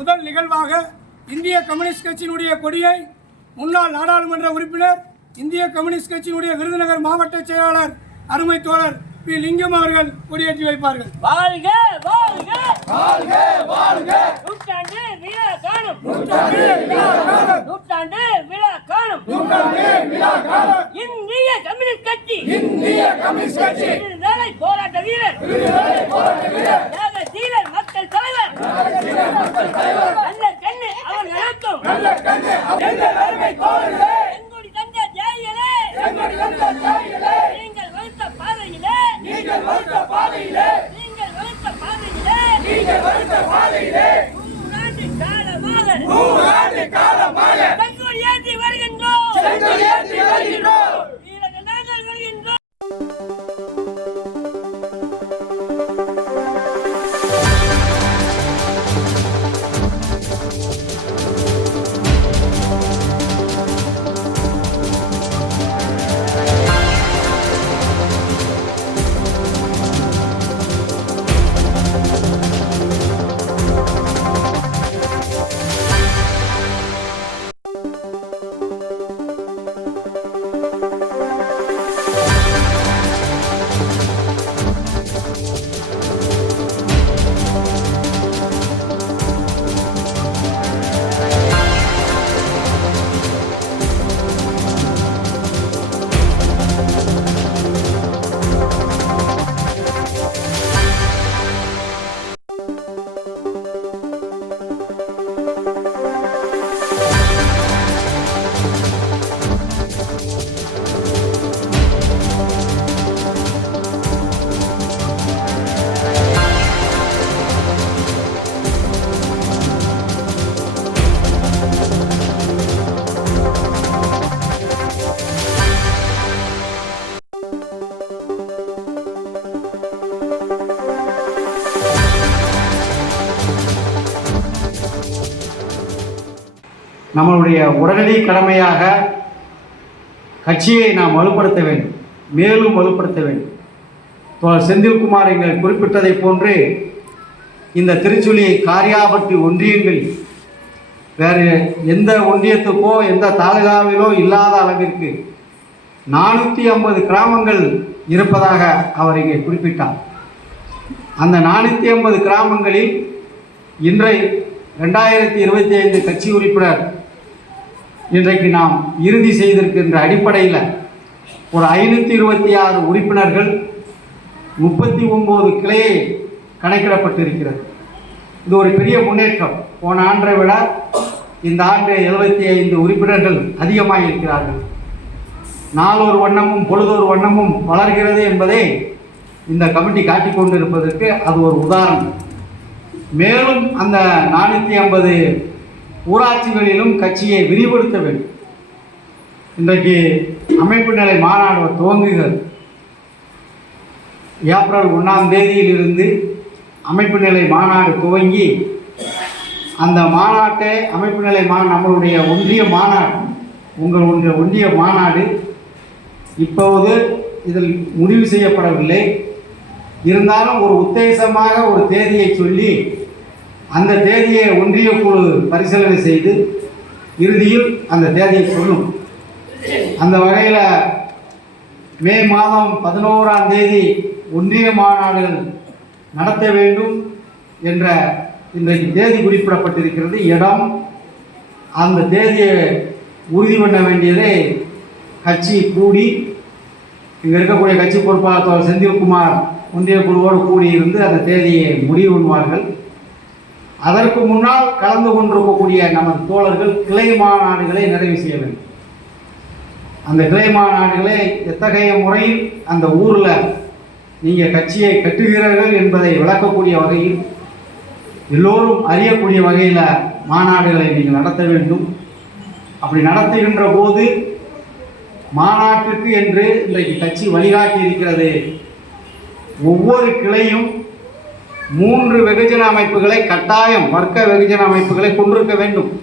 முதல் நிகழ்வாக இந்திய கம்யூனிஸ்ட் கட்சியினுடைய கொடியை முன்னாள் நாடாளுமன்ற உறுப்பினர் இந்திய கம்யூனிஸ்ட் கட்சியினுடைய விருதுநகர் மாவட்ட செயலாளர் அருமை தோழர் பி. லிங்கம் அவர்கள் கொடியேற்றி வைப்பார்கள். வாழ்க வாழ்க! வாழ்க வாழ்க! நூற்றாண்டு விழா காணும்! நூற்றாண்டு விழா காணும்! இந்திய கம்யூனிஸ்ட் கட்சி! இந்திய கம்யூனிஸ்ட் கட்சி! விடுதலை போராட்ட வீரர்! தியாக தீரர் நம்மளுடைய உடனடி கடமையாக கட்சியை நாம் வலுப்படுத்த வேண்டும். மேலும் வலுப்படுத்த வேண்டும். செந்தில்குமார் எங்கள் குறிப்பிட்டதைப் போன்று இந்த திருச்சுழி காரியாபட்டி ஒன்றியங்கள் வேறு எந்த ஒன்றியத்துக்கோ எந்த தாலுகாவிலோ இல்லாத அளவிற்கு நானூற்றி ஐம்பது கிராமங்கள் இருப்பதாக அவர் இங்கே குறிப்பிட்டார். அந்த நானூற்றி ஐம்பது கிராமங்களில் இன்றை ரெண்டாயிரத்தி இருபத்தி ஐந்து கட்சி உறுப்பினர் இன்றைக்கு நாம் இறுதி செய்திருக்கின்ற அடிப்படையில் ஒரு ஐநூற்றி இருபத்தி ஆறு உறுப்பினர்கள் முப்பத்தி ஒம்பது கிளையை கணக்கிடப்பட்டிருக்கிறது. இது ஒரு பெரிய முன்னேற்றம். போன ஆண்டை விட இந்த ஆண்டு எழுபத்தி ஐந்து உறுப்பினர்கள் அதிகமாக இருக்கிறார்கள். நாளொரு வண்ணமும் பொழுதொரு வண்ணமும் வளர்கிறது என்பதை இந்த கமிட்டி காட்டிக் கொண்டிருப்பதற்கு அது ஒரு உதாரணம். மேலும் அந்த நானூற்றி ஐம்பது ஊராட்சிகளிலும் கட்சியை விரிவுபடுத்த வேண்டும். இன்றைக்கு அமைப்பு நிலை மாநாடு துவங்குகிறது. ஏப்ரல் ஒன்றாம் தேதியிலிருந்து அமைப்பு நிலை மாநாடு துவங்கி அந்த மாநாட்டை அமைப்பு நிலை மா நம்மளுடைய ஒன்றிய மாநாடு உங்கள் ஒன்றிய ஒன்றிய மாநாடு இப்போது இதில் முடிவு செய்யப்படவில்லை. இருந்தாலும் ஒரு உத்தேசமாக ஒரு தேதியை சொல்லி அந்த தேதியை ஒன்றிய குழு பரிசீலனை செய்து இறுதியில் அந்த தேதியை சொல்லும் அந்த வகையில் மே மாதம் பதினோராம் தேதி ஒன்றிய மாநாடுகள் நடத்த வேண்டும் என்ற இன்றைக்கு தேதி குறிப்பிடப்பட்டிருக்கிறது. இடம் அந்த தேதியை உறுதி பண்ண வேண்டியதை கட்சி கூடி இங்கே இருக்கக்கூடிய கட்சி பொறுப்பாளர் செந்தில்குமார் ஒன்றிய குழுவோடு கூடியிருந்து அந்த தேதியை முடிவு பண்ணுவார்கள். அதற்கு முன்னால் கலந்து கொண்டிருக்கக்கூடிய நமது தோழர்கள் கிளை மாநாடுகளை நிறைவு செய்ய வேண்டும். அந்த கிளை மாநாடுகளை எத்தகைய முறையில் அந்த ஊரில் நீங்கள் கட்சியை கட்டுகிறீர்கள் என்பதை விளக்கக்கூடிய வகையில் எல்லோரும் அறியக்கூடிய வகையில் மாநாடுகளை நீங்கள் நடத்த வேண்டும். அப்படி நடத்துகின்ற போது மாநாட்டிற்கு என்று இன்றைக்கு கட்சி வழிகாட்டி இருக்கிறது. ஒவ்வொரு கிளையும் மூன்று வெகுஜன அமைப்புகளை கட்டாயம் வர்க்க வெகுஜன அமைப்புகளை கொண்டிருக்க வேண்டும்.